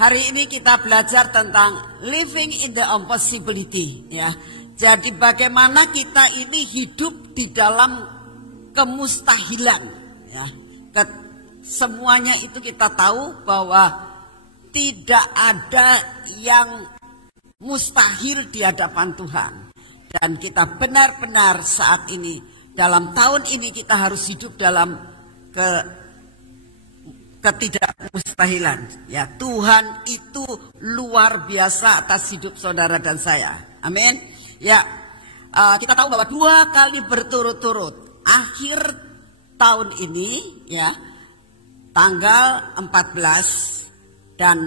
Hari ini kita belajar tentang living in the impossibility, ya. Jadi bagaimana kita ini hidup di dalam kemustahilan, ya. Semuanya itu kita tahu bahwa tidak ada yang mustahil di hadapan Tuhan. Dan kita benar-benar saat ini, dalam tahun ini kita harus hidup dalam ketidakmustahilan. Ya, Tuhan itu luar biasa atas hidup saudara dan saya. Amin. Ya, kita tahu bahwa 2 kali berturut-turut akhir tahun ini, ya, tanggal 14 dan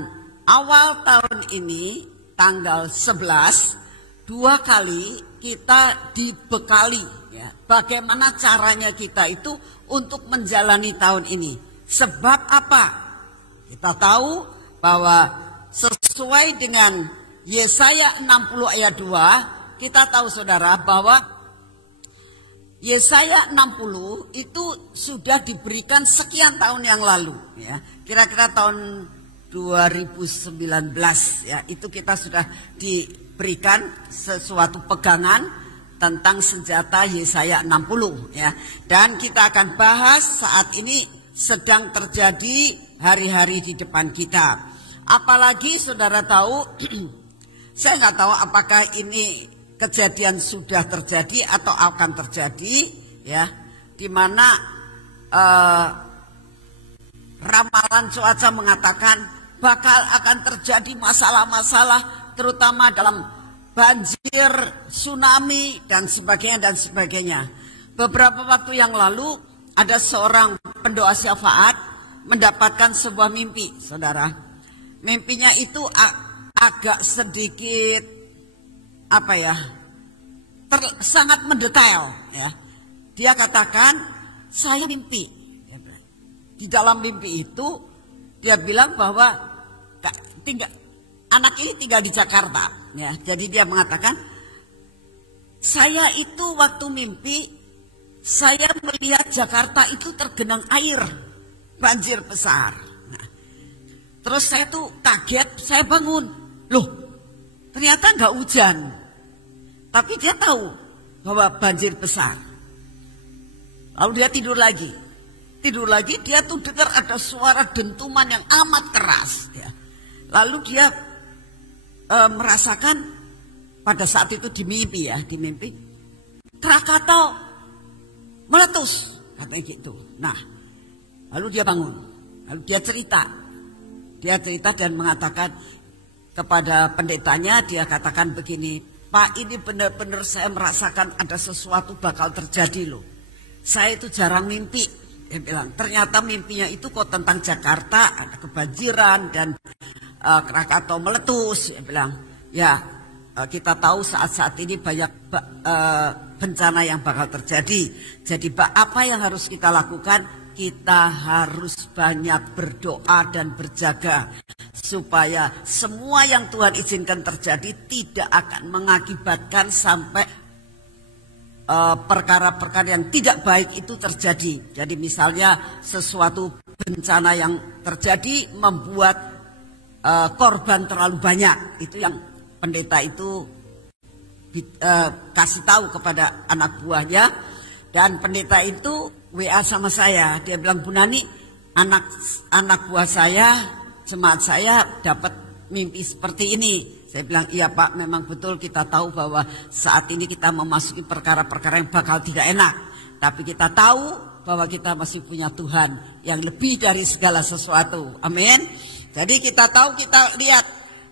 awal tahun ini tanggal 11, 2 kali kita dibekali, ya, bagaimana caranya kita itu untuk menjalani tahun ini. Sebab apa? Kita tahu bahwa sesuai dengan Yesaya 60 ayat 2, kita tahu saudara bahwa Yesaya 60 itu sudah diberikan sekian tahun yang lalu, ya. Kira-kira tahun 2019, ya, itu kita sudah diberikan sesuatu pegangan tentang senjata Yesaya 60, ya. Dan kita akan bahas saat ini sedang terjadi hari-hari di depan kita. Apalagi saudara tahu, saya nggak tahu apakah ini kejadian sudah terjadi atau akan terjadi, ya, di mana ramalan cuaca mengatakan bakal akan terjadi masalah-masalah, terutama dalam banjir, tsunami dan sebagainya. Beberapa waktu yang lalu ada seorang pendoa syafaat mendapatkan sebuah mimpi, saudara. Mimpinya itu agak sedikit sangat mendetail, ya. Dia katakan, saya mimpi. Di dalam mimpi itu dia bilang bahwa anak ini tinggal di Jakarta, ya. Jadi dia mengatakan, saya itu waktu mimpi saya melihat Jakarta itu tergenang air, banjir besar. Nah, terus saya tuh kaget, saya bangun. Loh, ternyata nggak hujan. Tapi dia tahu bahwa banjir besar. Lalu dia tidur lagi. Dia tuh dengar ada suara dentuman yang amat keras. Ya. Lalu dia merasakan pada saat itu di mimpi, Krakatau meletus, katanya gitu. Nah, lalu dia bangun, lalu dia cerita dan mengatakan kepada pendetanya, dia katakan begini, Pak, ini benar-benar saya merasakan ada sesuatu bakal terjadi loh. Saya itu jarang mimpi, dia bilang. Ternyata mimpinya itu kok tentang Jakarta, ada kebanjiran dan Krakatau meletus, dia bilang. Ya, kita tahu saat-saat ini banyak bencana yang bakal terjadi. Jadi apa yang harus kita lakukan? Kita harus banyak berdoa dan berjaga supaya semua yang Tuhan izinkan terjadi tidak akan mengakibatkan sampai perkara-perkara yang tidak baik itu terjadi. Jadi misalnya sesuatu bencana yang terjadi membuat korban terlalu banyak. Itu yang pendeta itu kasih tahu kepada anak buahnya, dan pendeta itu WA sama saya. Dia bilang, Bu Nani, anak buah saya, jemaat saya dapat mimpi seperti ini. Saya bilang, iya Pak, memang betul, kita tahu bahwa saat ini kita memasuki perkara-perkara yang bakal tidak enak. Tapi kita tahu bahwa kita masih punya Tuhan yang lebih dari segala sesuatu. Amin. Jadi kita tahu, kita lihat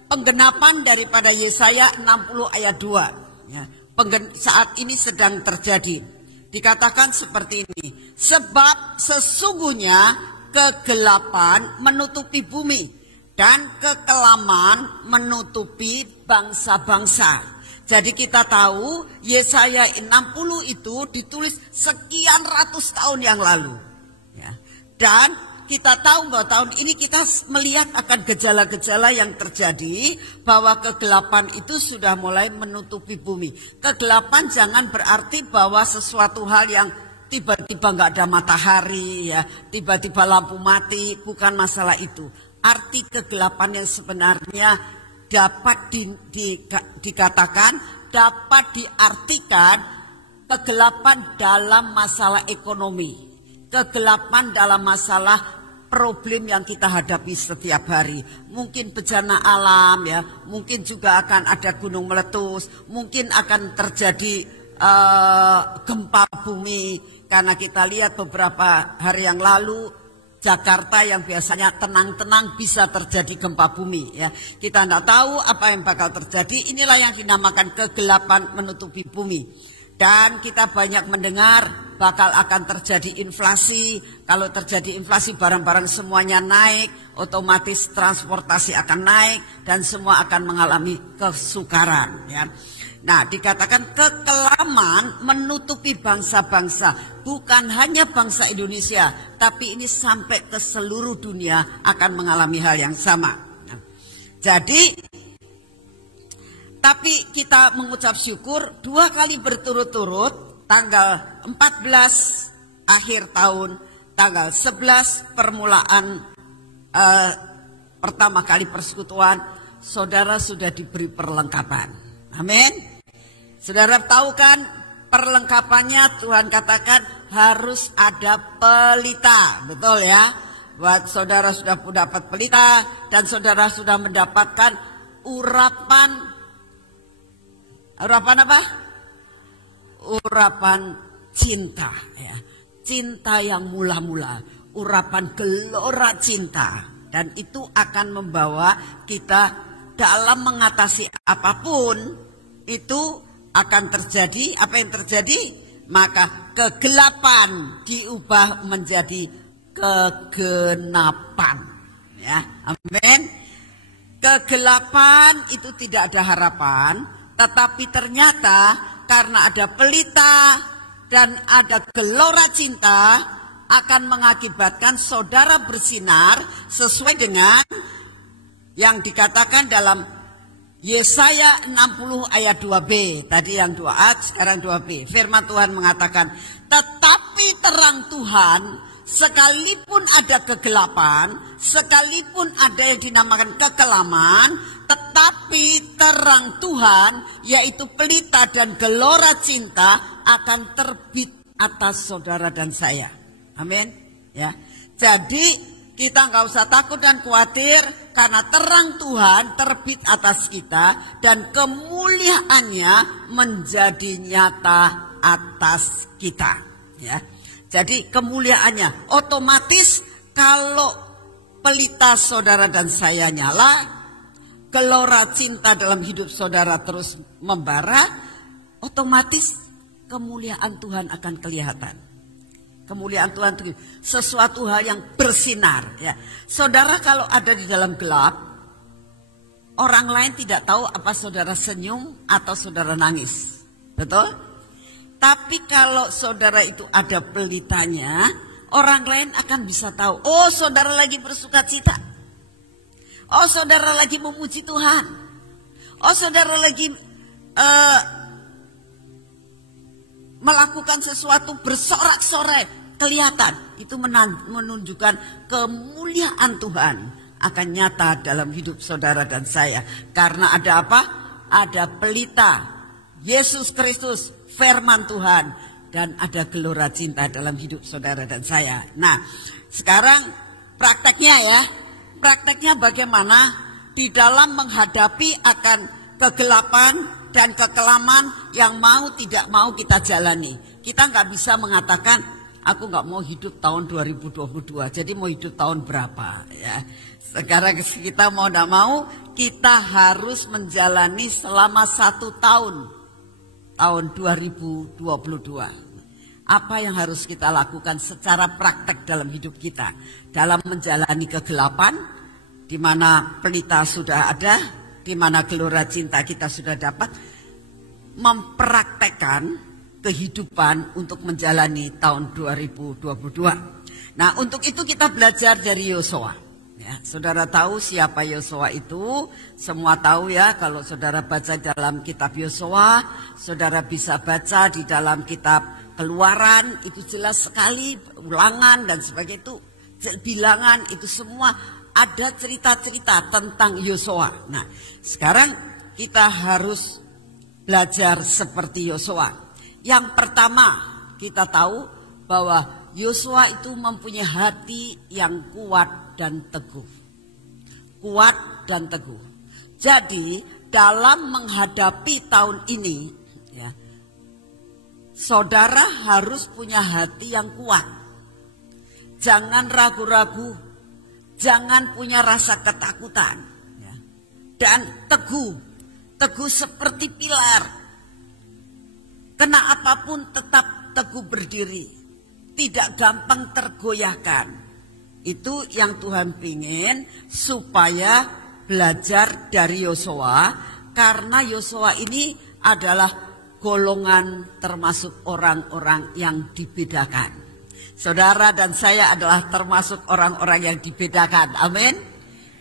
penggenapan daripada Yesaya 60 ayat 2. Ya, saat ini sedang terjadi. Dikatakan seperti ini. Sebab sesungguhnya kegelapan menutupi bumi dan kekelaman menutupi bangsa-bangsa. Jadi kita tahu Yesaya 60 itu ditulis sekian ratus tahun yang lalu. Ya. Dan kita tahu bahwa tahun ini kita melihat akan gejala-gejala yang terjadi, bahwa kegelapan itu sudah mulai menutupi bumi. Kegelapan jangan berarti bahwa sesuatu hal yang tiba-tiba nggak ada matahari, ya, tiba-tiba lampu mati, bukan masalah itu. arti kegelapan yang sebenarnya dapat dikatakan, dapat diartikan kegelapan dalam masalah ekonomi, kegelapan dalam masalah problem yang kita hadapi setiap hari. Mungkin bencana alam ya, mungkin juga akan ada gunung meletus, mungkin akan terjadi gempa bumi. Karena kita lihat beberapa hari yang lalu Jakarta yang biasanya tenang-tenang bisa terjadi gempa bumi ya. Kita tidak tahu apa yang bakal terjadi. Inilah yang dinamakan kegelapan menutupi bumi. Dan kita banyak mendengar bakal akan terjadi inflasi. Kalau terjadi inflasi barang-barang semuanya naik, otomatis transportasi akan naik dan semua akan mengalami kesukaran ya. Nah, dikatakan kekelaman menutupi bangsa-bangsa, bukan hanya bangsa Indonesia, tapi ini sampai ke seluruh dunia akan mengalami hal yang sama. Nah, jadi, tapi kita mengucap syukur 2 kali berturut-turut, tanggal 14 akhir tahun, tanggal 11 permulaan pertama kali persekutuan, saudara sudah diberi perlengkapan. Amin. Saudara tahu kan perlengkapannya, Tuhan katakan harus ada pelita. Betul ya? Buat saudara sudah dapat pelita dan saudara sudah mendapatkan urapan apa? Urapan cinta ya. Cinta yang mula-mula, urapan gelora cinta, dan itu akan membawa kita dalam mengatasi apapun itu akan terjadi. Apa yang terjadi? Maka kegelapan diubah menjadi kegenapan. Ya, amin. Kegelapan itu tidak ada harapan, tetapi ternyata karena ada pelita dan ada gelora cinta akan mengakibatkan saudara bersinar sesuai dengan yang dikatakan dalam Yesaya 60 ayat 2b. Tadi yang 2a, sekarang 2b. Firman Tuhan mengatakan, tetapi terang Tuhan, sekalipun ada kegelapan, sekalipun ada yang dinamakan kekelaman, tetapi terang Tuhan, yaitu pelita dan gelora cinta, akan terbit atas saudara dan saya. Amin. Ya. Jadi kita nggak usah takut dan khawatir karena terang Tuhan terbit atas kita dan kemuliaannya menjadi nyata atas kita. Ya, jadi kemuliaannya otomatis kalau pelita saudara dan saya nyala, gelora cinta dalam hidup saudara terus membara, otomatis kemuliaan Tuhan akan kelihatan. Kemuliaan Tuhan itu sesuatu hal yang bersinar. Ya. Saudara kalau ada di dalam gelap, orang lain tidak tahu apa saudara senyum atau saudara nangis. Betul? Tapi kalau saudara itu ada pelitanya, orang lain akan bisa tahu. Oh, saudara lagi bersuka cita. Oh, saudara lagi memuji Tuhan. Oh, saudara lagi melakukan sesuatu bersorak-sorai. Kelihatan, itu menunjukkan kemuliaan Tuhan akan nyata dalam hidup saudara dan saya. Karena ada apa? Ada pelita, Yesus Kristus, firman Tuhan, dan ada gelora cinta dalam hidup saudara dan saya. Nah, sekarang prakteknya ya. Prakteknya bagaimana di dalam menghadapi akan kegelapan dan kekelaman yang mau tidak mau kita jalani. Kita nggak bisa mengatakan, aku nggak mau hidup tahun 2022, jadi mau hidup tahun berapa ya. Sekarang kita mau tidak mau, kita harus menjalani selama 1 tahun, tahun 2022. Apa yang harus kita lakukan secara praktek dalam hidup kita, dalam menjalani kegelapan, di mana pelita sudah ada, di mana gelora cinta kita sudah dapat, mempraktekkan kehidupan untuk menjalani tahun 2022. Nah, untuk itu kita belajar dari Yosua. Ya, saudara tahu siapa Yosua itu? Semua tahu ya, kalau saudara baca dalam kitab Yosua, saudara bisa baca di dalam kitab Keluaran, itu jelas sekali, Ulangan dan sebagainya itu, Bilangan itu semua ada cerita-cerita tentang Yosua. Nah, sekarang kita harus belajar seperti Yosua. Yang pertama, kita tahu bahwa Yosua itu mempunyai hati yang kuat dan teguh. Kuat dan teguh. Jadi, dalam menghadapi tahun ini, ya, saudara harus punya hati yang kuat. Jangan ragu-ragu, jangan punya rasa ketakutan, ya. Dan teguh seperti pilar. Kena apapun tetap teguh berdiri, tidak gampang tergoyahkan. Itu yang Tuhan pingin supaya belajar dari Yosua, karena Yosua ini adalah golongan termasuk orang-orang yang dibedakan. Saudara dan saya adalah termasuk orang-orang yang dibedakan. Amin.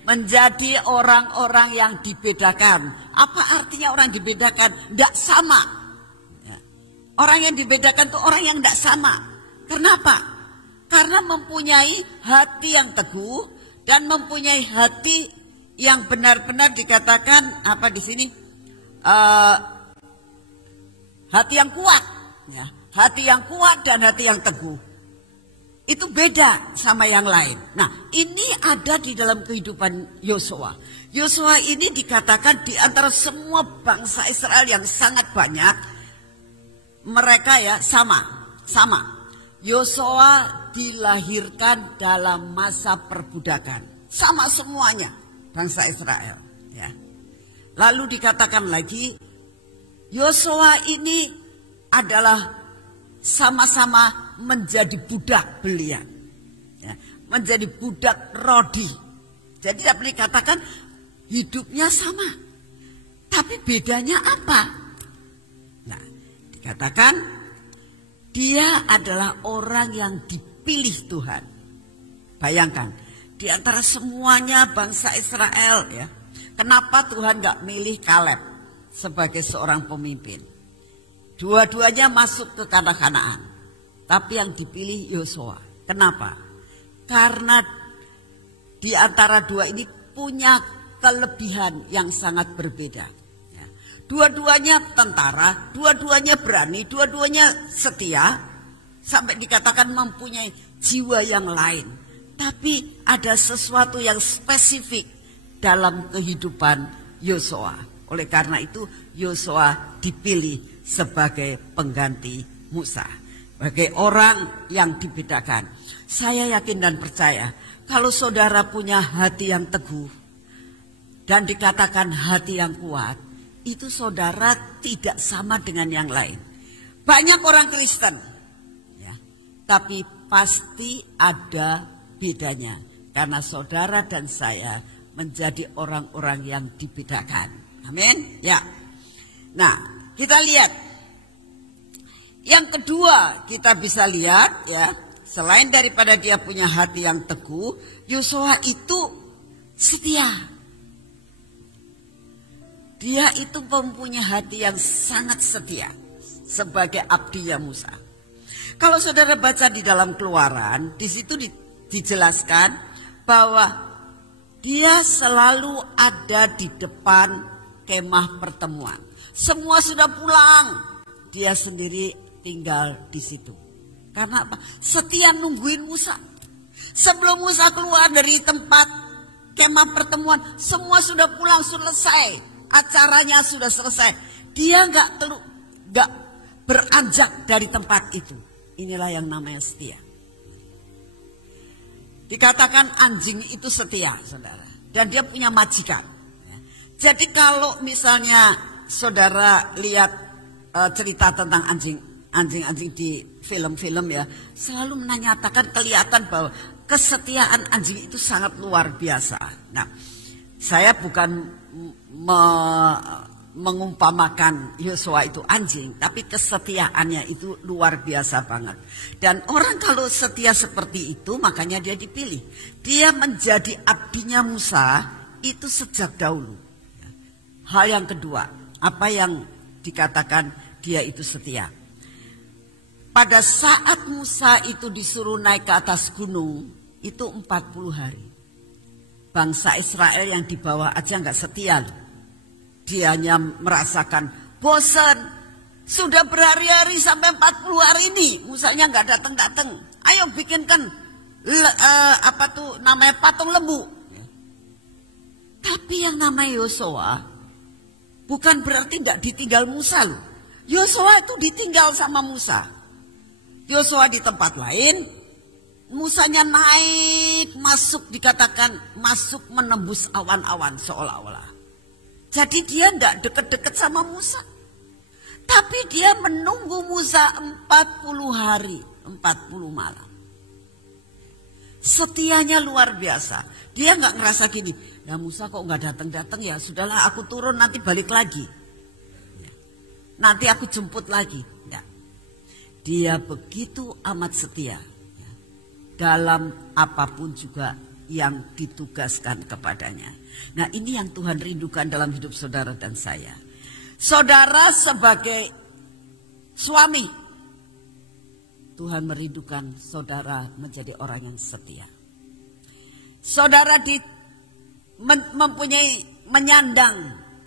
Menjadi orang-orang yang dibedakan. Apa artinya orang dibedakan? Tidak sama. Orang yang dibedakan itu orang yang tidak sama. Kenapa? Karena mempunyai hati yang teguh dan mempunyai hati yang benar-benar dikatakan apa di sini? Hati yang kuat, ya. Hati yang kuat dan hati yang teguh. Itu beda sama yang lain. Nah, ini ada di dalam kehidupan Yosua. Yosua ini dikatakan di antara semua bangsa Israel yang sangat banyak, mereka ya sama. Yosua dilahirkan dalam masa perbudakan. Sama semuanya bangsa Israel. Ya. Lalu dikatakan lagi, Yosua ini adalah sama-sama menjadi budak belian. Ya, menjadi budak rodi. Jadi dapat dikatakan hidupnya sama. Tapi bedanya apa? Nah, dikatakan dia adalah orang yang dipilih Tuhan. Bayangkan, di antara semuanya bangsa Israel, ya, kenapa Tuhan gak milih Kaleb sebagai seorang pemimpin? Dua-duanya masuk ke tanah Kanaan, tapi yang dipilih Yosua. Kenapa? Karena di antara dua ini punya kelebihan yang sangat berbeda. Ya. Dua-duanya tentara, dua-duanya berani, dua-duanya setia, sampai dikatakan mempunyai jiwa yang lain. Tapi ada sesuatu yang spesifik dalam kehidupan Yosua. Oleh karena itu Yosua dipilih sebagai pengganti Musa. Sebagai orang yang dibedakan. Saya yakin dan percaya kalau saudara punya hati yang teguh dan dikatakan hati yang kuat, itu saudara tidak sama dengan yang lain. Banyak orang Kristen, ya, tapi pasti ada bedanya. Karena saudara dan saya menjadi orang-orang yang dibedakan. Amin. Ya. Nah, kita lihat. Yang kedua kita bisa lihat, ya, selain daripada dia punya hati yang teguh, Yosua itu setia. Dia itu mempunyai hati yang sangat setia sebagai abdinya Musa. Kalau saudara baca di dalam Keluaran, di situ dijelaskan bahwa dia selalu ada di depan kemah pertemuan. Semua sudah pulang, dia sendiri tinggal di situ. Karena apa? Setia nungguin Musa. Sebelum Musa keluar dari tempat kemah pertemuan, semua sudah pulang, selesai. Acaranya sudah selesai. Dia nggak beranjak dari tempat itu. Inilah yang namanya setia. Dikatakan anjing itu setia, saudara. Dan dia punya majikan. Jadi kalau misalnya saudara lihat cerita tentang anjing-anjing di film-film, ya, selalu menyatakan kelihatan bahwa kesetiaan anjing itu sangat luar biasa. Nah, saya bukan mengumpamakan Yosua itu anjing, tapi kesetiaannya itu luar biasa banget. Dan orang kalau setia seperti itu, makanya dia dipilih. Dia menjadi abdinya Musa itu sejak dahulu. Hal yang kedua, apa yang dikatakan dia itu setia. Pada saat Musa itu disuruh naik ke atas gunung, itu 40 hari. bangsa Israel yang di bawah aja nggak setia. Dia hanya merasakan bosan. Sudah berhari-hari sampai 40 hari ini Musanya nggak datang-datang. Ayo bikinkan patung lembu. Tapi yang namanya Yosua bukan berarti tidak ditinggal Musa loh. Yosua itu ditinggal sama Musa. Yosua di tempat lain, Musanya naik masuk, dikatakan masuk menembus awan-awan seolah-olah. Jadi dia tidak deket-deket sama Musa. Tapi dia menunggu Musa 40 hari, 40 malam. Setianya luar biasa. Dia nggak ngerasa gini, ya Musa kok nggak datang-datang, ya sudahlah aku turun nanti balik lagi. Nanti aku jemput lagi. Ya. Dia begitu amat setia. Ya. Dalam apapun juga yang ditugaskan kepadanya. Nah ini yang Tuhan rindukan dalam hidup saudara dan saya. Saudara sebagai suami, Tuhan merindukan saudara menjadi orang yang setia. Saudara mempunyai menyandang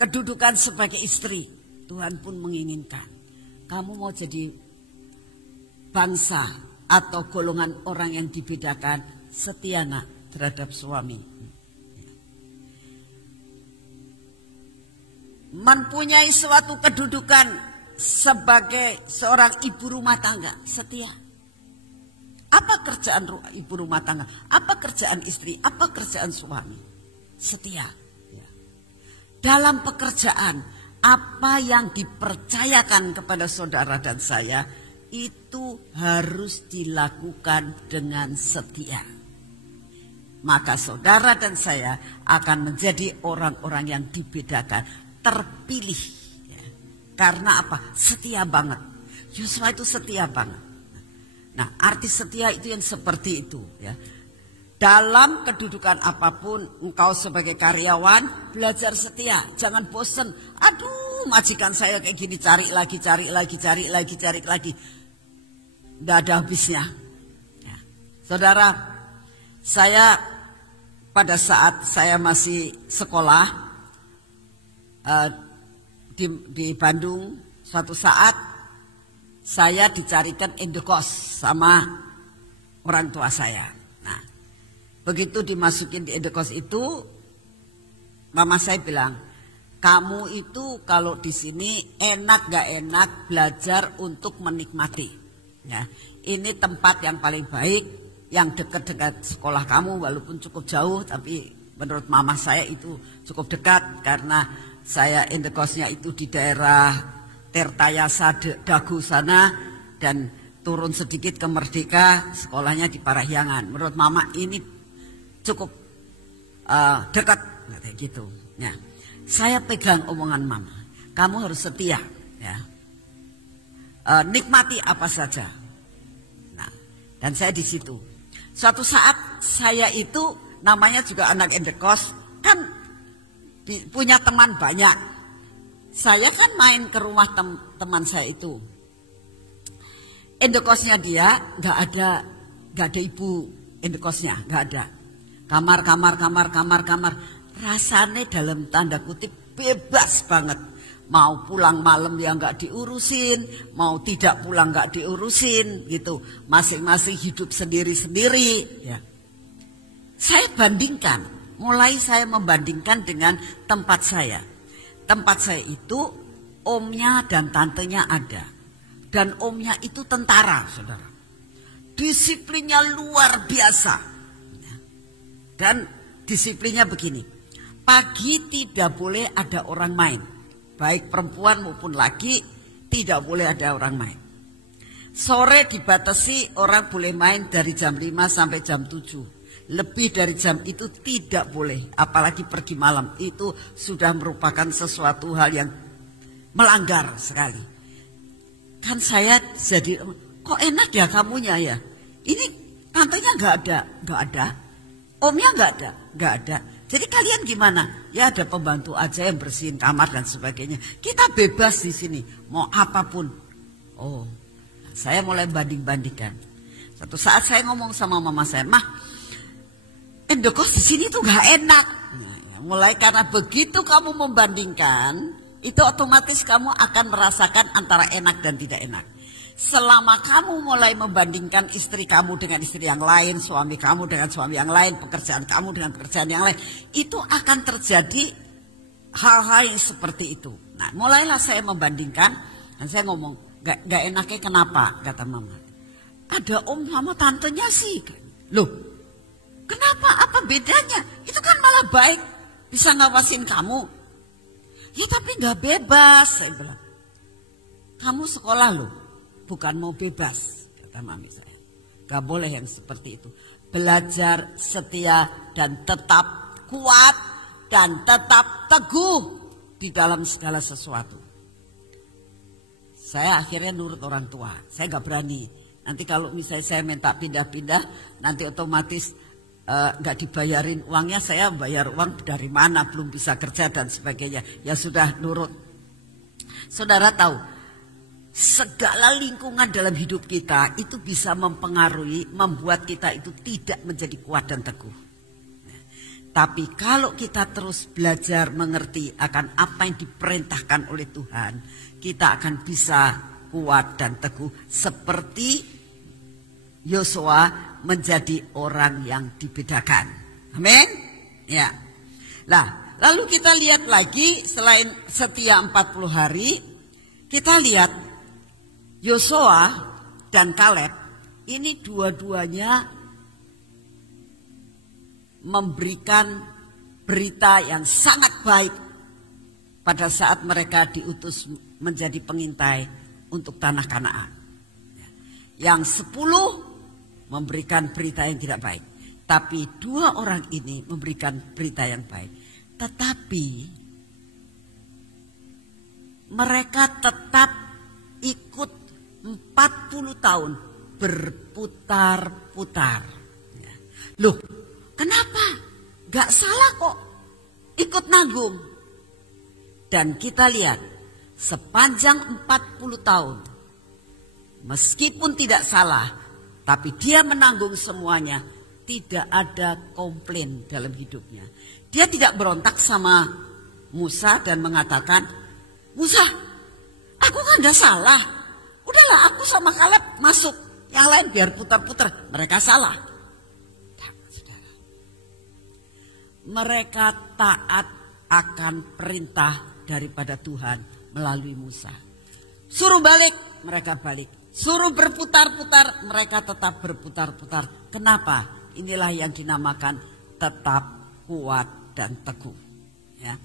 kedudukan sebagai istri. Tuhan pun menginginkan kamu mau jadi bangsa atau golongan orang yang dibedakan, setia nak terhadap suami. Mempunyai suatu kedudukan sebagai seorang ibu rumah tangga, setia. Apa kerjaan ibu rumah tangga? Apa kerjaan istri? Apa kerjaan suami? Setia. Ya. Dalam pekerjaan, apa yang dipercayakan kepada saudara dan saya, itu harus dilakukan dengan setia. Maka saudara dan saya akan menjadi orang-orang yang dibedakan, terpilih. Ya. Karena apa? Setia banget. Yosua itu setia banget. Nah, arti setia itu yang seperti itu. Ya. Dalam kedudukan apapun, engkau sebagai karyawan belajar setia. Jangan bosen. Aduh, majikan saya kayak gini, cari lagi. Nggak ada habisnya. Ya. Saudara, saya pada saat saya masih sekolah di Bandung, suatu saat saya dicarikan indekos sama orang tua saya. Nah, begitu dimasukin di indekos itu, mama saya bilang, kamu itu kalau di sini enak gak enak belajar untuk menikmati. Ya, ini tempat yang paling baik, yang dekat-dekat sekolah kamu, walaupun cukup jauh, tapi menurut mama saya itu cukup dekat karena saya indekosnya itu di daerah Tirtayasa Dagu sana, dan turun sedikit ke Merdeka, sekolahnya di Parahyangan. Menurut mama ini cukup dekat, kayak gitu. Ya. Saya pegang omongan mama, kamu harus setia, ya. Nikmati apa saja. Nah, dan saya di situ. Suatu saat saya itu namanya juga anak indekos, kan punya teman banyak. Saya kan main ke rumah teman saya itu. Indekosnya dia nggak ada ibu indekosnya, nggak ada. Kamar. Rasanya dalam tanda kutip bebas banget. Mau pulang malam ya nggak diurusin, mau tidak pulang nggak diurusin, gitu. Masing-masing hidup sendiri-sendiri. Ya. Saya bandingkan. Mulai saya membandingkan dengan tempat saya. Tempat saya itu omnya dan tantenya ada. Dan omnya itu tentara, saudara. Disiplinnya luar biasa. Dan disiplinnya begini. Pagi tidak boleh ada orang main. Baik perempuan maupun laki tidak boleh ada orang main. Sore dibatasi orang boleh main dari jam 5 sampai jam 7. Lebih dari jam itu tidak boleh, apalagi pergi malam. Itu sudah merupakan sesuatu hal yang melanggar sekali. Kan saya jadi, kok enak ya kamunya ya. Ini tantenya nggak ada. Omnya nggak ada. Jadi kalian gimana? Ya ada pembantu aja yang bersihin kamar dan sebagainya. Kita bebas di sini, mau apapun. Oh, saya mulai banding-bandingkan. Satu saat saya ngomong sama mama saya, Mah, kok di sini tuh nggak enak. Nah, mulai karena begitu kamu membandingkan, itu otomatis kamu akan merasakan antara enak dan tidak enak. Selama kamu mulai membandingkan istri kamu dengan istri yang lain, suami kamu dengan suami yang lain, pekerjaan kamu dengan pekerjaan yang lain, itu akan terjadi hal-hal yang seperti itu. Nah, mulailah saya membandingkan, dan saya ngomong, gak enaknya kenapa, kata mama. Ada om sama tantenya sih. Loh, kenapa? Apa bedanya? Itu kan malah baik, bisa ngawasin kamu. Ya tapi gak bebas, saya bilang. Kamu sekolah loh, bukan mau bebas, kata mami saya. Gak boleh yang seperti itu. Belajar setia dan tetap kuat dan tetap teguh di dalam segala sesuatu. Saya akhirnya nurut orang tua. Saya gak berani. Nanti kalau misalnya saya minta pindah-pindah, nanti otomatis gak dibayarin uangnya. Saya bayar uang dari mana, belum bisa kerja dan sebagainya. Ya sudah nurut. Saudara tahu, segala lingkungan dalam hidup kita itu bisa mempengaruhi, membuat kita itu tidak menjadi kuat dan teguh. Tapi kalau kita terus belajar mengerti akan apa yang diperintahkan oleh Tuhan, kita akan bisa kuat dan teguh seperti Yosua menjadi orang yang dibedakan. Amin. Ya. Nah, lalu kita lihat lagi selain setia 40 hari, kita lihat Yosua dan Kaleb ini dua-duanya memberikan berita yang sangat baik pada saat mereka diutus menjadi pengintai untuk tanah Kanaan. Yang 10 memberikan berita yang tidak baik. Tapi 2 orang ini memberikan berita yang baik. Tetapi mereka tetap ikut 40 tahun berputar-putar. Loh, kenapa? Gak salah kok ikut nanggung. Dan kita lihat sepanjang 40 tahun, meskipun tidak salah, tapi dia menanggung semuanya, tidak ada komplain dalam hidupnya. Dia tidak berontak sama Musa dan mengatakan, Musa, aku kan gak salah. Udahlah aku sama Kaleb masuk. Yang lain biar putar-putar. Mereka salah. Mereka taat akan perintah daripada Tuhan melalui Musa. Suruh balik, mereka balik. Suruh berputar-putar, mereka tetap berputar-putar. Kenapa? Inilah yang dinamakan tetap kuat dan teguh. Ya.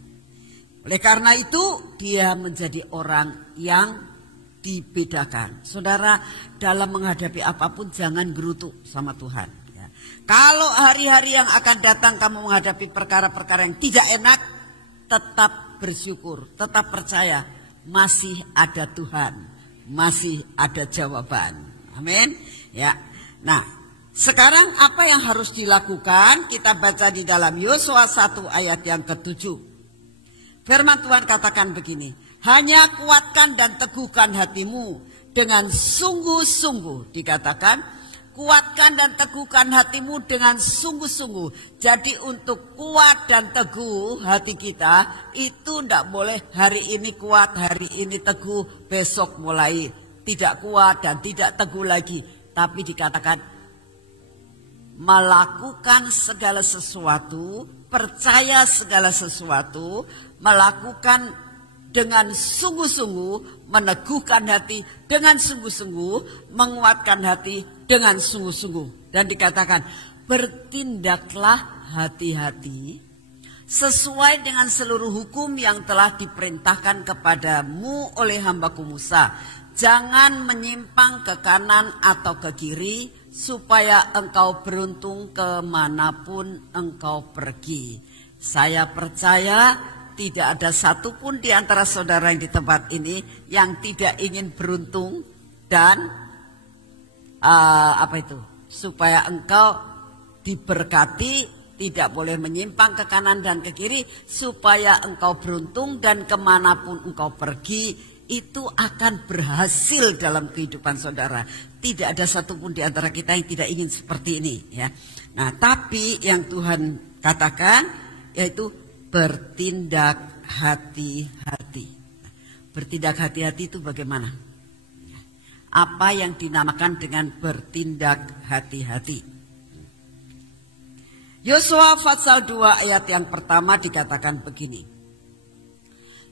Oleh karena itu dia menjadi orang yang dibedakan. Saudara, dalam menghadapi apapun jangan gerutu sama Tuhan. Ya. Kalau hari-hari yang akan datang kamu menghadapi perkara-perkara yang tidak enak, tetap bersyukur, tetap percaya masih ada Tuhan, masih ada jawaban. Amin. Ya. Nah, sekarang apa yang harus dilakukan? Kita baca di dalam Yosua 1 ayat yang ke-7. Firman Tuhan katakan begini, hanya kuatkan dan teguhkan hatimu dengan sungguh-sungguh. Dikatakan, kuatkan dan teguhkan hatimu dengan sungguh-sungguh. Jadi untuk kuat dan teguh hati kita, itu tidak boleh hari ini kuat, hari ini teguh, besok mulai tidak kuat dan tidak teguh lagi. Tapi dikatakan, melakukan segala sesuatu, percaya segala sesuatu, melakukan dengan sungguh-sungguh, meneguhkan hati dengan sungguh-sungguh, menguatkan hati dengan sungguh-sungguh. Dan dikatakan, bertindaklah hati-hati sesuai dengan seluruh hukum yang telah diperintahkan kepadamu oleh hambaku Musa. Jangan menyimpang ke kanan atau ke kiri, supaya engkau beruntung kemanapun engkau pergi. Saya percaya tidak ada satupun di antara saudara yang di tempat ini yang tidak ingin beruntung dan supaya engkau diberkati, tidak boleh menyimpang ke kanan dan ke kiri, supaya engkau beruntung dan kemanapun engkau pergi itu akan berhasil dalam kehidupan saudara. Tidak ada satupun di antara kita yang tidak ingin seperti ini, ya. Nah, tapi yang Tuhan katakan yaitu bertindak hati-hati. Bertindak hati-hati itu bagaimana? Apa yang dinamakan dengan bertindak hati-hati? Yosua pasal 2 ayat yang pertama dikatakan begini.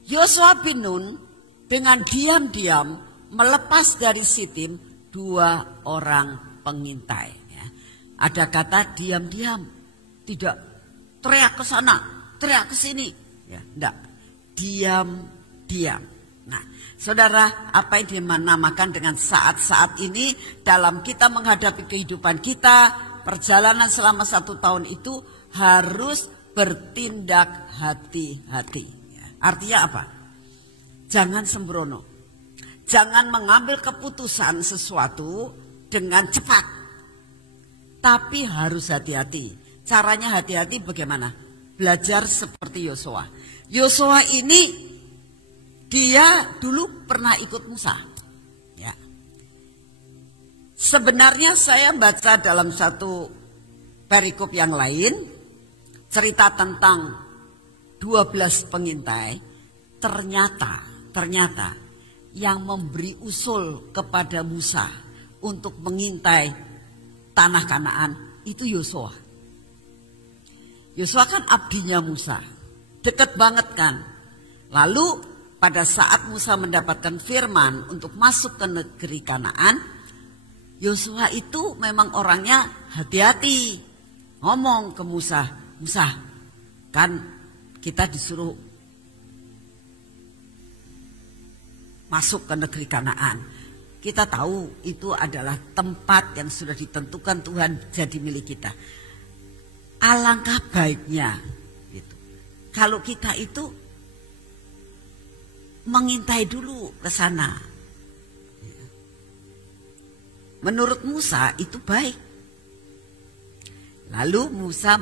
Yosua bin Nun dengan diam-diam melepas dari Sitim 2 orang pengintai. Ya. Ada kata diam-diam, tidak teriak ke sana, teriak ke sini. Ya, enggak. Diam-diam. Nah, saudara, apa yang dinamakan dengan saat-saat ini dalam kita menghadapi kehidupan kita, perjalanan selama 1 tahun itu harus bertindak hati-hati. Ya, artinya apa? Jangan sembrono. Jangan mengambil keputusan sesuatu dengan cepat. Tapi harus hati-hati. Caranya hati-hati bagaimana? Belajar seperti Yosua. Yosua ini dia dulu pernah ikut Musa. Ya. Sebenarnya saya baca dalam satu perikop yang lain cerita tentang 12 pengintai. Ternyata yang memberi usul kepada Musa untuk mengintai tanah Kanaan itu Yosua. Yosua kan abdinya Musa, dekat banget kan. Lalu pada saat Musa mendapatkan firman untuk masuk ke negeri Kanaan, Yosua itu memang orangnya hati-hati. Ngomong ke Musa, Musa kan kita disuruh masuk ke negeri Kanaan. Kita tahu itu adalah tempat yang sudah ditentukan Tuhan jadi milik kita. Alangkah baiknya gitu, kalau kita itu mengintai dulu ke sana. Menurut Musa itu baik. Lalu Musa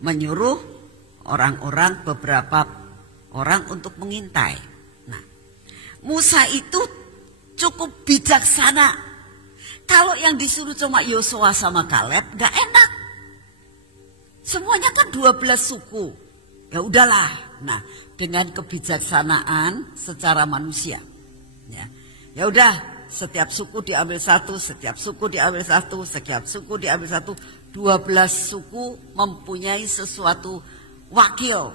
menyuruh orang-orang, beberapa orang untuk mengintai. Musa itu cukup bijaksana. Kalau yang disuruh cuma Yosua sama Kaleb gak enak. Semuanya kan 12 suku. Ya udahlah. Nah, dengan kebijaksanaan secara manusia. Ya udah, setiap suku diambil satu, setiap suku diambil satu, setiap suku diambil satu. 12 suku mempunyai sesuatu wakil.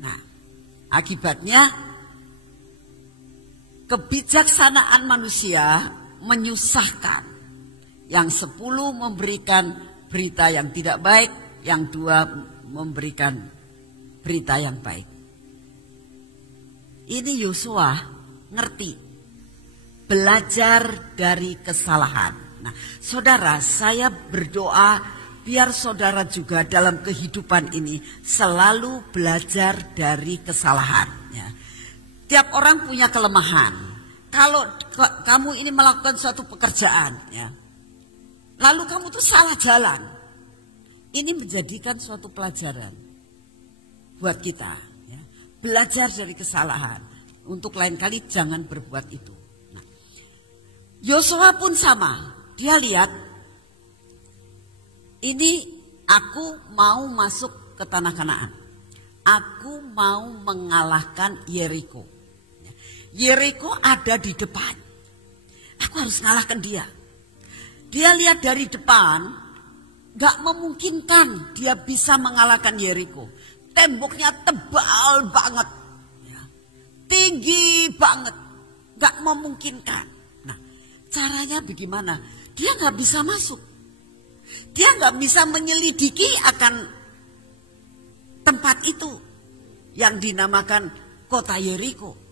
Nah, akibatnya kebijaksanaan manusia menyusahkan. Yang 10 memberikan berita yang tidak baik, yang 2 memberikan berita yang baik. Ini Yosua ngerti, belajar dari kesalahan. Nah, saudara, saya berdoa biar saudara juga dalam kehidupan ini selalu belajar dari kesalahan. Tiap orang punya kelemahan. Kalau kamu ini melakukan suatu pekerjaan, ya, lalu kamu tuh salah jalan, ini menjadikan suatu pelajaran buat kita. Ya. Belajar dari kesalahan. Untuk lain kali jangan berbuat itu. Nah, Yosua pun sama. Dia lihat, ini aku mau masuk ke tanah Kanaan. Aku mau mengalahkan Yeriko. Yeriko ada di depan. Aku harus ngalahkan dia. Dia lihat dari depan, gak memungkinkan dia bisa mengalahkan Yeriko. Temboknya tebal banget, tinggi banget, gak memungkinkan. Nah, caranya bagaimana? Dia gak bisa masuk. Dia gak bisa menyelidiki akan tempat itu yang dinamakan kota Yeriko.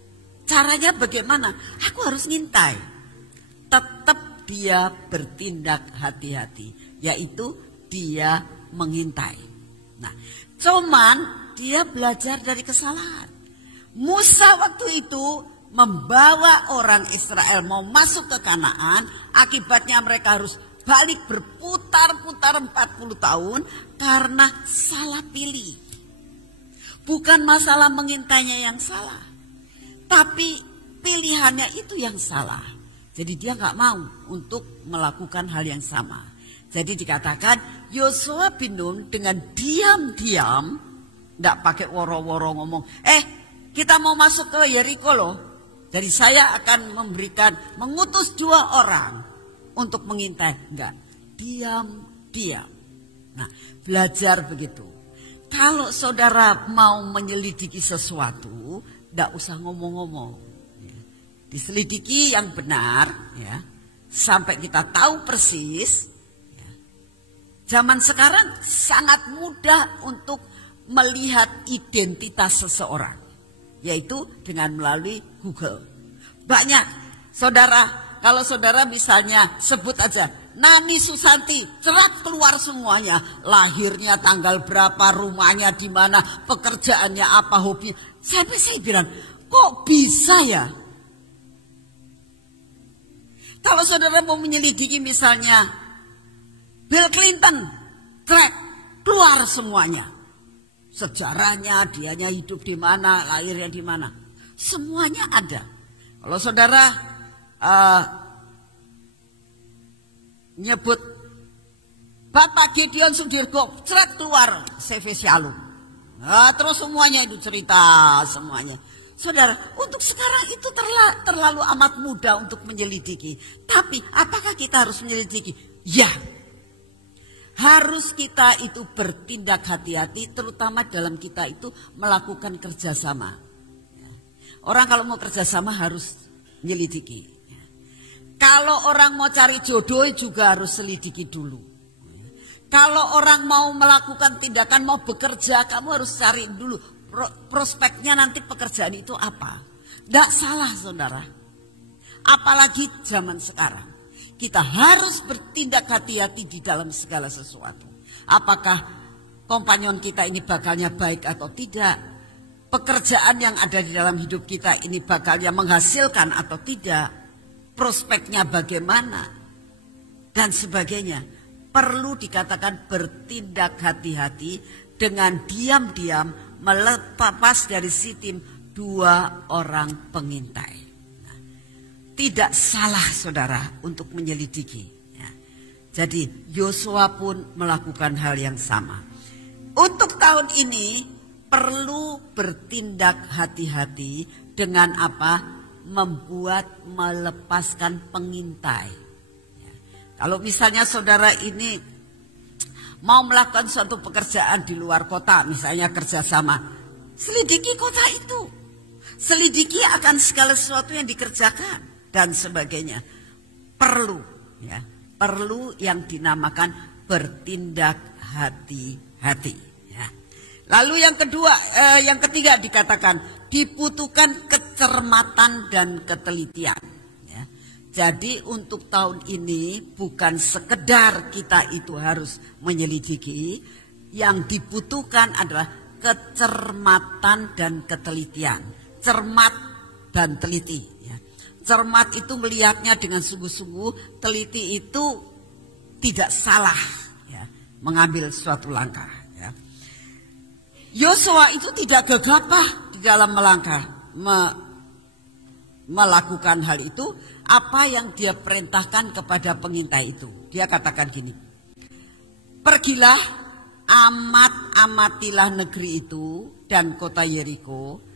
Caranya bagaimana? Aku harus ngintai. Tetap dia bertindak hati-hati. Yaitu dia mengintai. Nah, cuman dia belajar dari kesalahan. Musa waktu itu membawa orang Israel mau masuk ke Kanaan. Akibatnya mereka harus balik berputar-putar 40 tahun. Karena salah pilih. Bukan masalah mengintainya yang salah. Tapi pilihannya itu yang salah. Jadi dia gak mau untuk melakukan hal yang sama. Jadi dikatakan Yosua bin Nun dengan diam-diam, tidak pakai woro-woro ngomong, kita mau masuk ke Yeriko loh. Jadi saya akan mengutus 2 orang untuk mengintai. Enggak, diam-diam. Nah, belajar begitu. Kalau saudara mau menyelidiki sesuatu, tidak usah ngomong-ngomong. Diselidiki yang benar, ya, sampai kita tahu persis. Ya. Zaman sekarang sangat mudah untuk melihat identitas seseorang, yaitu dengan melalui Google. Banyak, saudara, kalau saudara misalnya sebut aja Nani Susanti, cerat keluar semuanya. Lahirnya tanggal berapa, rumahnya di mana, pekerjaannya apa, hobi. Sampai saya bilang, kok bisa ya? Kalau saudara mau menyelidiki misalnya Bill Clinton, cerat keluar semuanya. Sejarahnya, dianya hidup di mana, lahirnya di mana. Semuanya ada. Kalau saudara nyebut Bapak Gideon Sudirgo, cerat keluar CV Shalom. Nah, terus semuanya itu cerita semuanya. Saudara, untuk sekarang itu terlalu amat mudah untuk menyelidiki. Tapi apakah kita harus menyelidiki? Ya, harus kita itu bertindak hati-hati, terutama dalam kita itu melakukan kerjasama. Orang kalau mau kerjasama harus menyelidiki. Kalau orang mau cari jodoh juga harus selidiki dulu. Kalau orang mau melakukan tindakan, mau bekerja, kamu harus cari dulu prospeknya nanti pekerjaan itu apa. Tidak salah saudara. Apalagi zaman sekarang. Kita harus bertindak hati-hati di dalam segala sesuatu. Apakah kompanyon kita ini bakalnya baik atau tidak. Pekerjaan yang ada di dalam hidup kita ini bakalnya menghasilkan atau tidak. Prospeknya bagaimana dan sebagainya. Perlu dikatakan bertindak hati-hati dengan diam-diam melepas dari sitim 2 orang pengintai. Nah, tidak salah saudara untuk menyelidiki. Ya. Jadi Yosua pun melakukan hal yang sama. Untuk tahun ini perlu bertindak hati-hati dengan apa? Melepaskan pengintai. Ya. Kalau misalnya saudara ini mau melakukan suatu pekerjaan di luar kota, misalnya kerjasama, selidiki kota itu, selidiki akan segala sesuatu yang dikerjakan dan sebagainya. Perlu, ya, perlu yang dinamakan bertindak hati-hati. Ya. Lalu yang ketiga dikatakan dibutuhkan kecermatan dan ketelitian. Ya. Jadi untuk tahun ini bukan sekedar kita itu harus menyelidiki, yang dibutuhkan adalah kecermatan dan ketelitian. Cermat dan teliti. Ya. Cermat itu melihatnya dengan sungguh-sungguh, teliti itu tidak salah, ya, mengambil suatu langkah. Ya. Yosua itu tidak gegabah di dalam melakukan hal itu. Apa yang dia perintahkan kepada pengintai itu, dia katakan gini, pergilah, amatilah negeri itu dan kota Yeriko.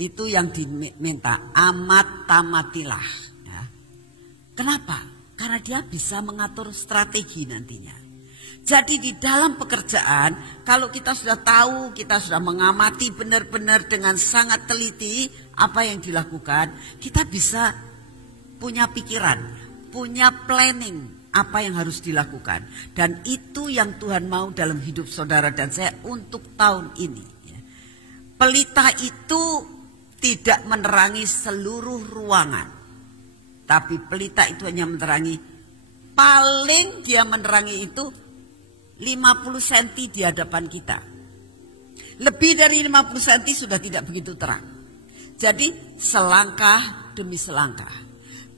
Itu yang diminta, amatilah. Ya. Kenapa? Karena dia bisa mengatur strategi nantinya. Jadi di dalam pekerjaan, kalau kita sudah tahu, kita sudah mengamati benar-benar dengan sangat teliti apa yang dilakukan, kita bisa punya pikiran, punya planning apa yang harus dilakukan. Dan itu yang Tuhan mau dalam hidup saudara dan saya untuk tahun ini. Pelita itu tidak menerangi seluruh ruangan, tapi pelita itu hanya menerangi, paling dia menerangi itu 50 cm di hadapan kita. Lebih dari 50 cm sudah tidak begitu terang. Jadi selangkah demi selangkah.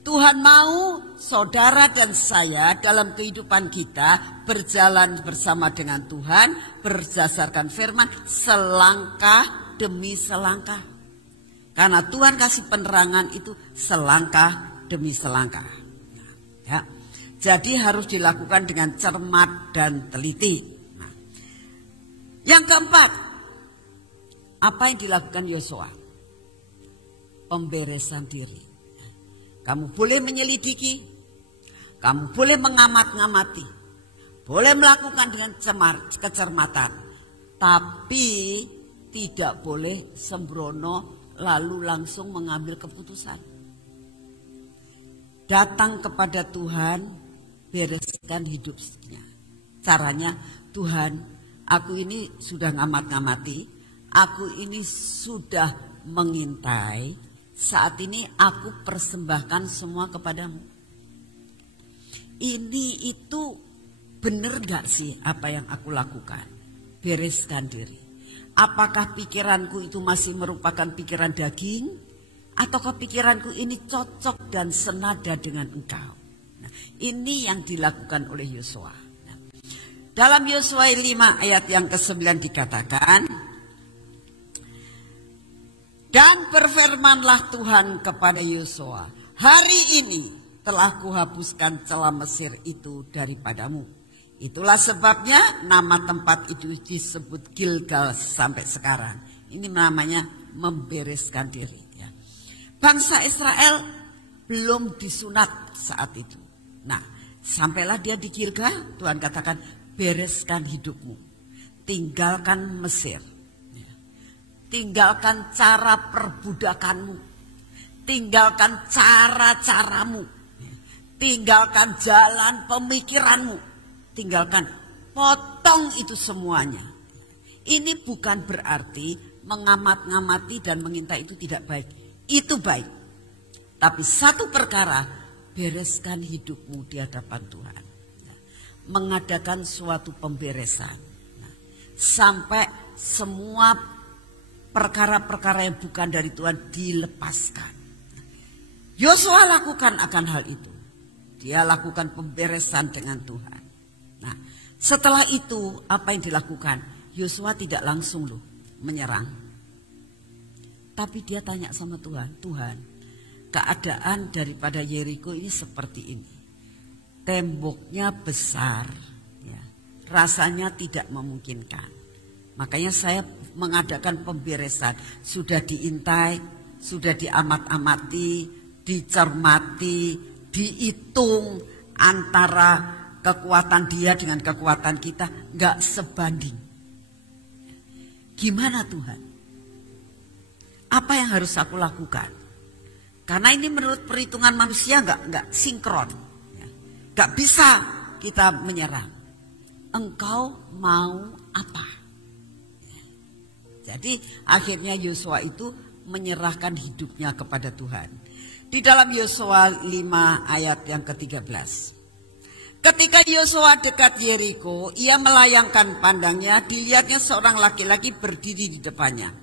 Tuhan mau saudara dan saya dalam kehidupan kita berjalan bersama dengan Tuhan, berdasarkan firman, selangkah demi selangkah. Karena Tuhan kasih penerangan itu selangkah demi selangkah. Ya. Jadi harus dilakukan dengan cermat dan teliti. Nah, yang keempat, apa yang dilakukan Yosua? Pemberesan diri. Kamu boleh menyelidiki, kamu boleh mengamat-ngamati, boleh melakukan dengan kecermatan, tapi tidak boleh sembrono lalu langsung mengambil keputusan. Datang kepada Tuhan, bereskan hidupnya. Caranya, Tuhan, aku ini sudah ngamat-ngamati, aku ini sudah mengintai, saat ini aku persembahkan semua kepadamu. Ini itu benar gak sih apa yang aku lakukan? Bereskan diri. Apakah pikiranku itu masih merupakan pikiran daging? Ataukah pikiranku ini cocok dan senada dengan engkau? Nah, ini yang dilakukan oleh Yosua. Nah, dalam Yosua 5 ayat yang ke-9 dikatakan, dan berfirmanlah Tuhan kepada Yosua, hari ini telah kuhapuskan celah Mesir itu daripadamu. Itulah sebabnya nama tempat itu disebut Gilgal sampai sekarang. Ini namanya membereskan diri. Ya. Bangsa Israel belum disunat saat itu. Nah, sampailah dia di Gilgal, Tuhan katakan bereskan hidupmu. Tinggalkan Mesir. Ya. Tinggalkan cara perbudakanmu. Tinggalkan cara-caramu. Ya. Tinggalkan jalan pemikiranmu. Tinggalkan, potong itu semuanya. Ini bukan berarti mengamat-ngamati dan mengintai itu tidak baik. Itu baik. Tapi satu perkara, bereskan hidupmu di hadapan Tuhan. Mengadakan suatu pemberesan. Sampai semua perkara-perkara yang bukan dari Tuhan dilepaskan. Yosua lakukan akan hal itu. Dia lakukan pemberesan dengan Tuhan. Nah, setelah itu apa yang dilakukan? Yosua tidak langsung menyerang. Tapi dia tanya sama Tuhan, Tuhan, keadaan daripada Yeriko ini seperti ini. Temboknya besar, ya, rasanya tidak memungkinkan. Makanya saya mengadakan pemberesan. Sudah diintai, sudah diamat-amati, dicermati, dihitung antara kekuatan dia dengan kekuatan kita gak sebanding. Gimana Tuhan? Apa yang harus aku lakukan? Karena ini menurut perhitungan manusia gak sinkron. Gak bisa kita menyerang. Engkau mau apa? Jadi akhirnya Yosua itu menyerahkan hidupnya kepada Tuhan. Di dalam Yosua 5 ayat yang ke-13. Ketika Yosua dekat Yeriko, ia melayangkan pandangnya, dilihatnya seorang laki-laki berdiri di depannya.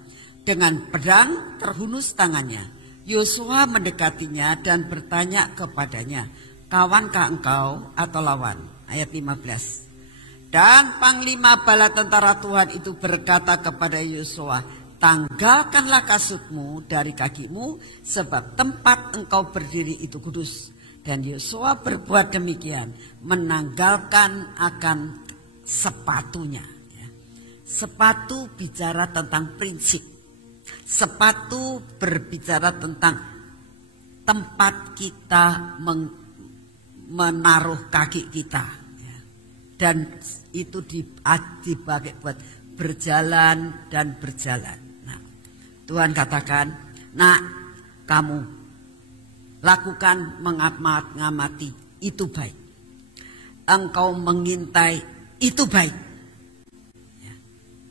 Dengan pedang terhunus tangannya. Yosua mendekatinya dan bertanya kepadanya, kawankah engkau atau lawan? Ayat 15. Dan panglima bala tentara Tuhan itu berkata kepada Yosua, tanggalkanlah kasutmu dari kakimu, sebab tempat engkau berdiri itu kudus. Dan Yosua berbuat demikian, menanggalkan akan sepatunya. Sepatu bicara tentang prinsip. Sepatu berbicara tentang tempat kita menaruh kaki kita. Dan itu dipakai buat berjalan dan berjalan. Nah, Tuhan katakan, nah kamu lakukan mengamat-ngamati, itu baik. Engkau mengintai, itu baik. Ya,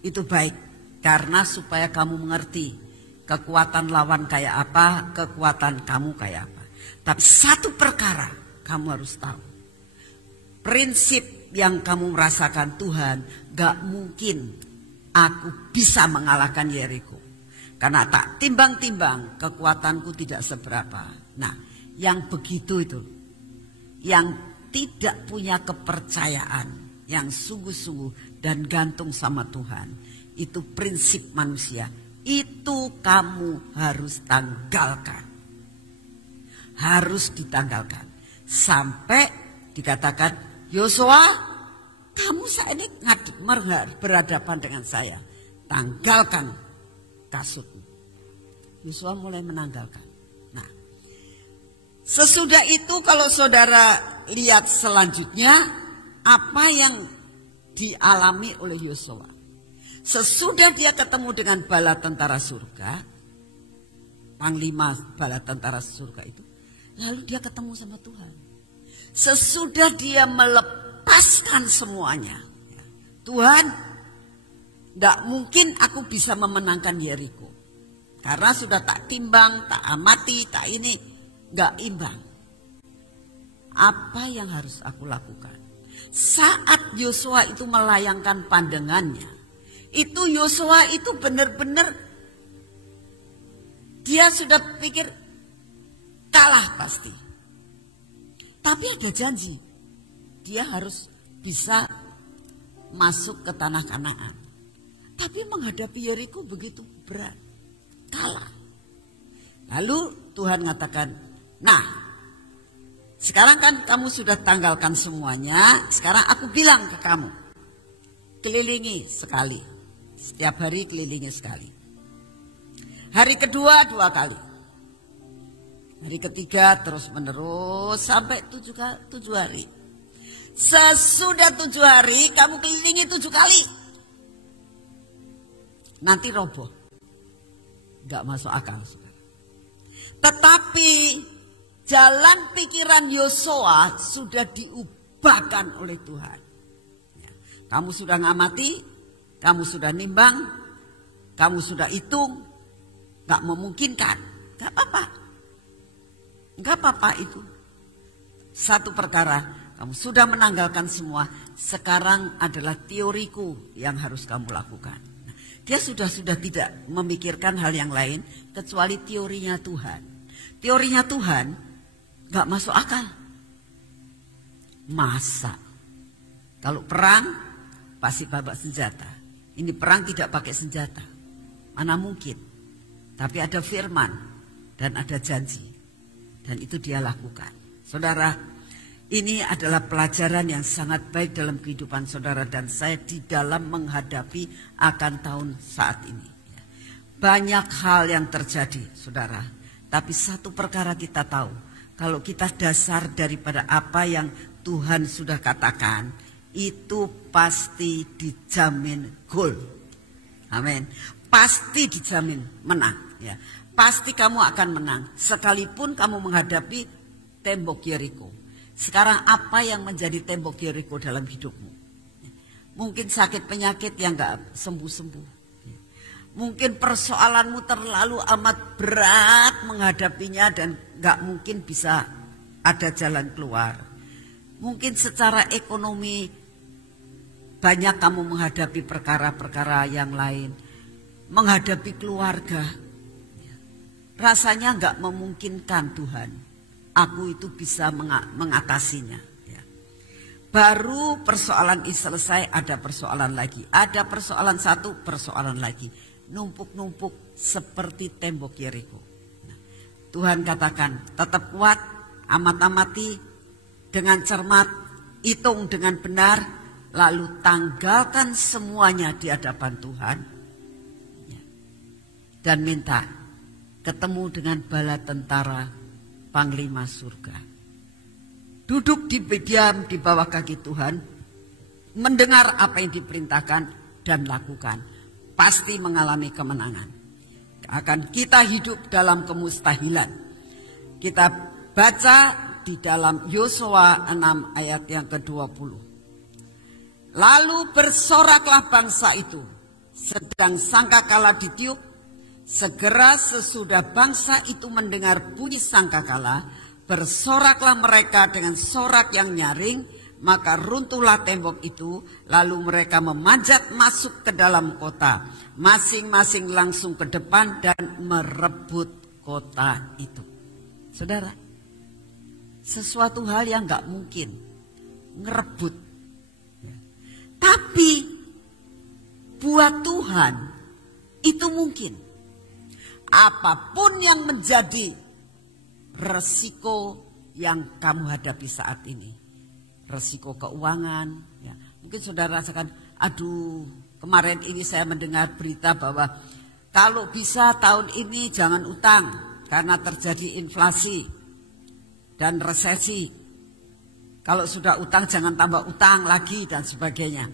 itu baik. Karena supaya kamu mengerti kekuatan lawan kayak apa, kekuatan kamu kayak apa. Tapi satu perkara kamu harus tahu. Prinsip yang kamu merasakan Tuhan, gak mungkin aku bisa mengalahkan Yeriko. Karena tak timbang-timbang kekuatanku tidak seberapa. Nah, yang begitu itu, yang tidak punya kepercayaan, yang sungguh-sungguh dan gantung sama Tuhan, itu prinsip manusia. Itu kamu harus tanggalkan. Harus ditanggalkan. Sampai Dikatakan, Yosua, kamu saat ini berhadapan dengan saya. Tanggalkan kasutmu. Yosua mulai menanggalkan. Nah, sesudah itu kalau saudara lihat selanjutnya, apa yang dialami oleh Yosua. Sesudah dia ketemu dengan bala tentara surga, panglima bala tentara surga itu, lalu dia ketemu sama Tuhan. Sesudah dia melepaskan semuanya, Tuhan, tidak mungkin aku bisa memenangkan Yeriko. Karena sudah tak timbang, tak amati, tak ini, gak imbang. Apa yang harus aku lakukan? Saat Yosua itu melayangkan pandangannya, itu Yosua itu benar-benar dia sudah pikir kalah pasti. Tapi ada janji, dia harus bisa masuk ke tanah Kanaan. Tapi menghadapi Yeriko begitu berat, kalah. Lalu Tuhan mengatakan, nah sekarang kan kamu sudah tanggalkan semuanya, sekarang aku bilang ke kamu, kelilingi sekali, setiap hari kelilingi sekali. Hari kedua 2 kali. Hari ketiga terus menerus sampai 7 hari. Sesudah 7 hari kamu kelilingi 7 kali. Nanti roboh. Gak masuk akal. Tetapi jalan pikiran Yosua sudah diubahkan oleh Tuhan. Kamu sudah ngamati, kamu sudah nimbang, kamu sudah hitung. Gak memungkinkan. Gak apa-apa. Gak apa-apa itu. Satu perkara, kamu sudah menanggalkan semua. Sekarang adalah teoriku yang harus kamu lakukan. Dia sudah tidak memikirkan hal yang lain kecuali teorinya Tuhan. Teorinya Tuhan gak masuk akal. Masa? Kalau perang pasti bawa senjata. Ini perang tidak pakai senjata. Mana mungkin? Tapi ada firman dan ada janji. Dan itu dia lakukan. Saudara, ini adalah pelajaran yang sangat baik dalam kehidupan saudara dan saya di dalam menghadapi akan tahun saat ini. Banyak hal yang terjadi, saudara. Tapi satu perkara kita tahu. Kalau kita dasar daripada apa yang Tuhan sudah katakan, itu pasti dijamin gol. Amin. Pasti dijamin menang. Ya. Pasti kamu akan menang. Sekalipun kamu menghadapi tembok Yeriko. Sekarang apa yang menjadi tembok Yeriko dalam hidupmu? Mungkin sakit penyakit yang gak sembuh-sembuh. Mungkin persoalanmu terlalu amat berat menghadapinya dan gak mungkin bisa ada jalan keluar. Mungkin secara ekonomi banyak kamu menghadapi perkara-perkara yang lain. Menghadapi keluarga. Rasanya gak memungkinkan Tuhan. Aku itu bisa mengatasinya. Ya. Baru persoalan ini selesai ada persoalan lagi. Ada persoalan satu, persoalan lagi. Numpuk-numpuk seperti tembok Yeriko. Nah, Tuhan katakan tetap kuat, amat-amati dengan cermat, hitung dengan benar. Lalu tanggalkan semuanya di hadapan Tuhan. Ya. Dan minta ketemu dengan bala tentara panglima surga. Duduk diam di bawah kaki Tuhan. Mendengar apa yang diperintahkan dan lakukan. Pasti mengalami kemenangan. Akan kita hidup dalam kemustahilan. Kita baca di dalam Yosua 6 ayat yang ke-20. Lalu bersoraklah bangsa itu. Sedang sangkakala ditiup. Segera sesudah bangsa itu mendengar bunyi sangkakala, bersoraklah mereka dengan sorak yang nyaring, maka runtuhlah tembok itu, lalu mereka memanjat masuk ke dalam kota, masing-masing langsung ke depan dan merebut kota itu. Saudara, sesuatu hal yang gak mungkin, ngerebut. Tapi buat Tuhan itu mungkin. Apapun yang menjadi resiko yang kamu hadapi saat ini, resiko keuangan. Ya. Mungkin saudara rasakan, aduh kemarin ini saya mendengar berita bahwa kalau bisa tahun ini jangan utang karena terjadi inflasi dan resesi. Kalau sudah utang jangan tambah utang lagi dan sebagainya.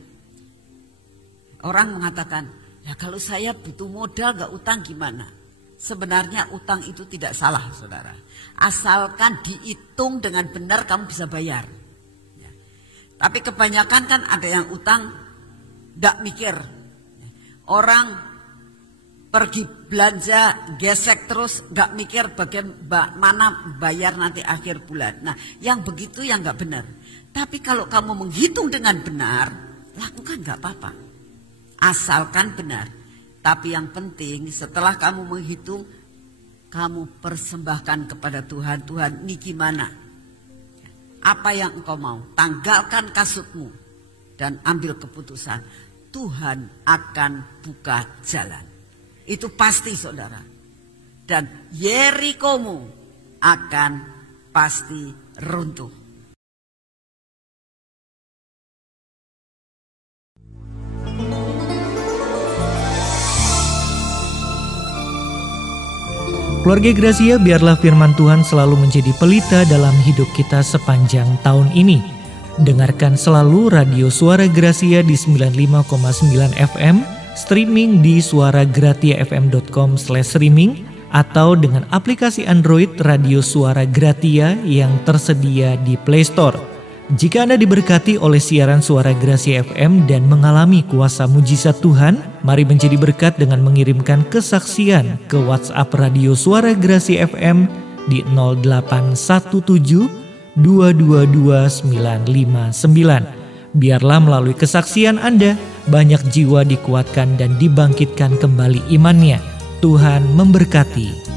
Orang mengatakan, ya kalau saya butuh modal gak utang gimana? Sebenarnya utang itu tidak salah saudara. Asalkan dihitung dengan benar kamu bisa bayar. Ya. Tapi kebanyakan kan ada yang utang gak mikir. Orang pergi belanja gesek terus gak mikir bagaimana bayar nanti akhir bulan. Nah yang begitu yang gak benar. Tapi kalau kamu menghitung dengan benar, lakukan gak apa-apa. Asalkan benar. Tapi yang penting setelah kamu menghitung, kamu persembahkan kepada Tuhan. Tuhan ini gimana? Apa yang engkau mau? Tanggalkan kasutmu dan ambil keputusan. Tuhan akan buka jalan. Itu pasti saudara. Dan Yerikomu akan pasti runtuh. Keluarga Gracia, biarlah firman Tuhan selalu menjadi pelita dalam hidup kita sepanjang tahun ini. Dengarkan selalu Radio Suara Gracia di 95,9 FM, streaming di suaragratiafm.com/streaming, atau dengan aplikasi Android Radio Suara Gratia yang tersedia di Play Store. Jika Anda diberkati oleh siaran Suara Gracia FM dan mengalami kuasa mujizat Tuhan, mari menjadi berkat dengan mengirimkan kesaksian ke WhatsApp Radio Suara Gracia FM di 0817 222 959. Biarlah melalui kesaksian Anda, banyak jiwa dikuatkan dan dibangkitkan kembali imannya. Tuhan memberkati.